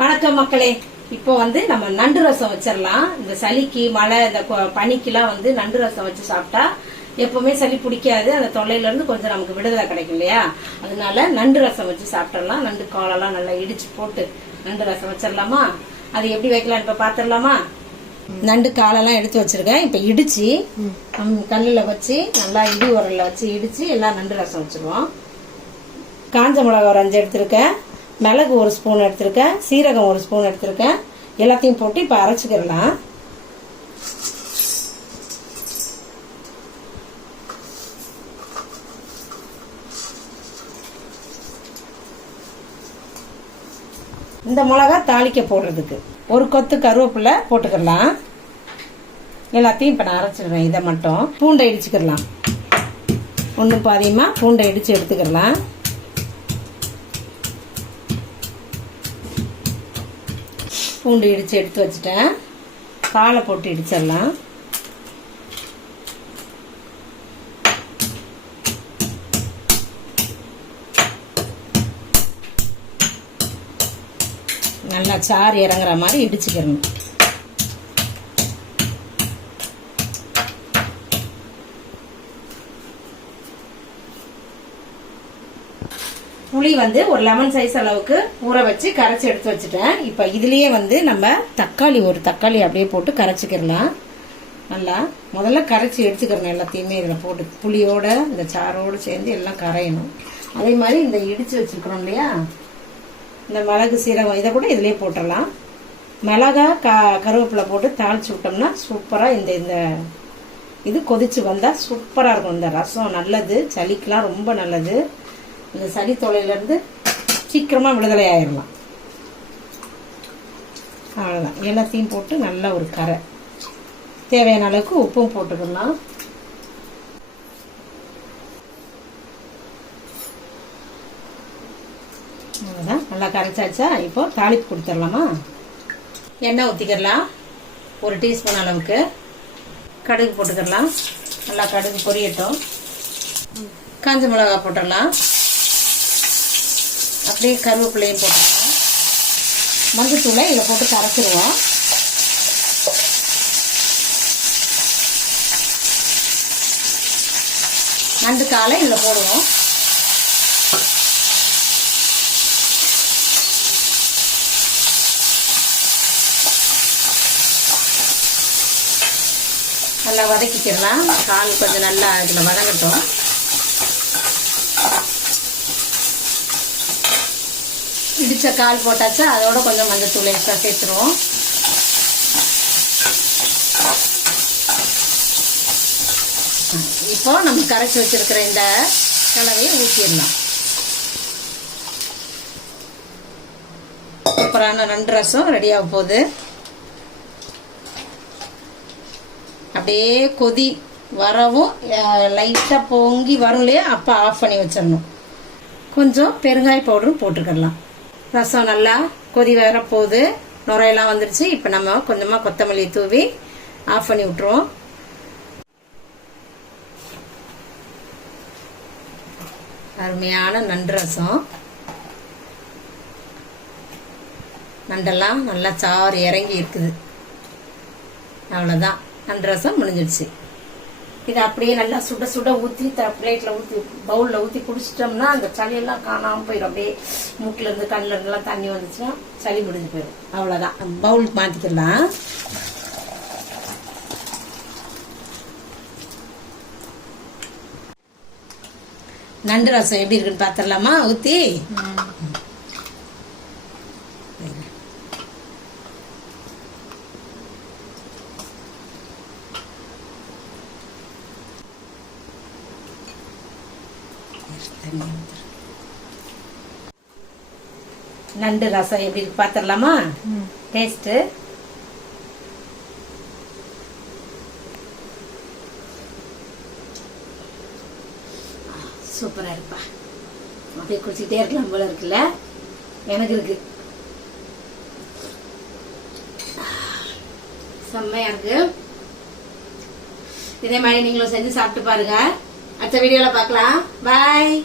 வணக்கம் மக்களே. இப்போ வந்து நம்ம நண்டு ரசம் வச்சிடலாம் இந்த சளிக்கு மழை இந்த கொ- பனிக்கெல்லாம் வந்து நண்டு ரசம் வச்சு சாப்பிட்டா எப்பவுமே சளி பிடிக்காது. அந்த தொல்லையில இருந்து கொஞ்சம் நமக்கு விடுதலை கிடைக்கும் இல்லையா? அதனால நண்டு ரசம் வச்சு சாப்பிடலாம் நண்டு காலெல்லாம் நல்லா இடிச்சு போட்டு நண்டு ரசம் வச்சிடலாமா அது எப்படி வைக்கலாம்? இப்ப பாத்திரலாமா? நண்டு காலெல்லாம் எடுத்து வச்சிருக்கேன். இப்ப இடிச்சு கல்லில் கல்லுல வச்சு நல்லா இடி உரல்ல வச்சு இடிச்சு எல்லாம் நண்டு ரசம் வச்சிருவோம். காஞ்ச மிளகா ஒரு அஞ்சு எடுத்திருக்கேன். மிளகு ஒரு ஸ்பூன் எடுத்திருக்கேன் சீரகம் ஒரு ஸ்பூன் எடுத்திருக்கேன். எல்லாத்தையும் போட்டு இப்போ அரைச்சிக்கிடலாம் இந்த மிளகா தாளிக்க போடுறதுக்கு. ஒரு கொத்து கருவேப்பிலை போட்டுக்கிடலாம் எல்லாத்தையும் இப்போ நான் அரைச்சிடுறேன் இதை மட்டும். பூண்டை இடிச்சுக்கிடலாம் ஒன்று பாதியமாக பூண்டை இடித்து எடுத்துக்கிடலாம் பூண்டு இடித்து எடுத்து வச்சுட்டேன். காலை போட்டு இடிச்சிடலாம். நல்லா சாறு இறங்குற மாதிரி இடிச்சுக்கிறணும். புளி வந்து ஒரு லெமன் சைஸ் அளவுக்கு ஊற வச்சு கரைச்சி எடுத்து வச்சுட்டேன். இப்போ இதுலேயே வந்து நம்ம தக்காளி ஒரு தக்காளி அப்படியே போட்டு கரைச்சிக்கிடலாம். நல்லா முதல்ல கரைச்சி எடுத்துக்கிறணும் எல்லாத்தையுமே இதில் போட்டு. புளியோட இந்த சாரோடு சேர்ந்து எல்லாம் கரையணும். அதே மாதிரி இந்த இடித்து வச்சிருக்கிறோம் இல்லையா? இந்த மிளகு சீரகம் இதை கூட இதிலே போட்டுடலாம். மிளகா க கருவேப்பிலை போட்டு தாளிச்சு விட்டோம்னா சூப்பராக இந்த இந்த இது கொதிச்சு வந்தால் சூப்பராக இருக்கும். இந்த ரசம் நல்லது சளிக்கெலாம் ரொம்ப நல்லது. இந்த சளி தொலையிலேருந்து சீக்கிரமாக விடுதலை ஆயிடலாம். அவ்வளோதான் எல்லாத்தையும் போட்டு நல்ல ஒரு கரை. தேவையான அளவுக்கு உப்பும் போட்டுக்கலாம் அவ்வளோதான் நல்லா கரைச்சாச்சா? இப்போ தாளிப்பு கொடுத்துடலாமா? எண்ணெய் ஊற்றிக்கிடலாம் ஒரு டீஸ்பூன் அளவுக்கு. கடுகு போட்டுக்கிடலாம். நல்லா கடுகு பொரியட்டும். காஞ்ச மிளகா போட்டுடலாம். அப்படியே கருவேப்பிலையும் போட்டுக்கலாம். மஞ்சத்தூளை இதில் போட்டு கரைச்சிருவோம். நண்டு காலை இதில் போடுவோம். நல்லா வதக்கிக்கிடலாம் கால் கொஞ்சம் நல்லா இதில் வதங்கட்டும். இடித்த கால் போட்டாச்சா அதோட கொஞ்சம் மஞ்சத்தூள் எக்ஸ்ட்ரா சேர்த்துருவோம். இப்போ நம்ம கரைச்சி வச்சிருக்கிற இந்த கலவையை ஊற்றிடலாம் சூப்பரான ரெண்டு ரசம் ரெடியாக போகுது. அப்படியே கொதி வரவும் லைட்டாக பொங்கி வரும் இல்லையா அப்போ ஆஃப் பண்ணி வச்சிடணும். கொஞ்சம் பெருங்காய பவுடரும் போட்டுக்கிடலாம். ரசம் நல்லா கொதி வரப்போகுது. போகுது நுரையெல்லாம் வந்துருச்சு. இப்போ நம்ம கொஞ்சமாக கொத்தமல்லி தூவி ஆஃப் பண்ணி விட்டுருவோம். அருமையான நண்டு ரசம். நண்டெல்லாம் நல்லா சாறு இறங்கி இருக்குது. அவ்வளோதான் நண்டு ரசம் முடிஞ்சிடுச்சு இதை அப்படியே நல்லா சுட சுட ஊற்றி த பிளேட்டில் ஊற்றி பவுலில் ஊற்றி குடிச்சிட்டோம்னா அந்த சளியெல்லாம் காணாமல் போயிடும். அப்படியே மூக்கில் இருந்து கண்ணில் இருந்தெல்லாம் தண்ணி வந்துச்சுன்னா சளி முடிஞ்சு போயிடும். அவ்வளோதான் பவுல் மாற்றிக்கலாம் நண்டு ரசம் எப்படி இருக்குன்னு பார்த்துடலாமா ஊற்றி நண்டு ரசம் எப்படி பார்த்துடலாமா டேஸ்ட்டு சூப்பரா இருப்பா. அப்படியே குடிச்சிக்கிட்டே இருக்கலாம் போல இருக்குல்ல? எனக்கு இருக்கு. செம்மையா இருக்கு. இதே மாதிரி நீங்களும் செஞ்சு சாப்பிட்டு பாருங்க. அடுத்த வீடியோல பார்க்கலாம். பாய்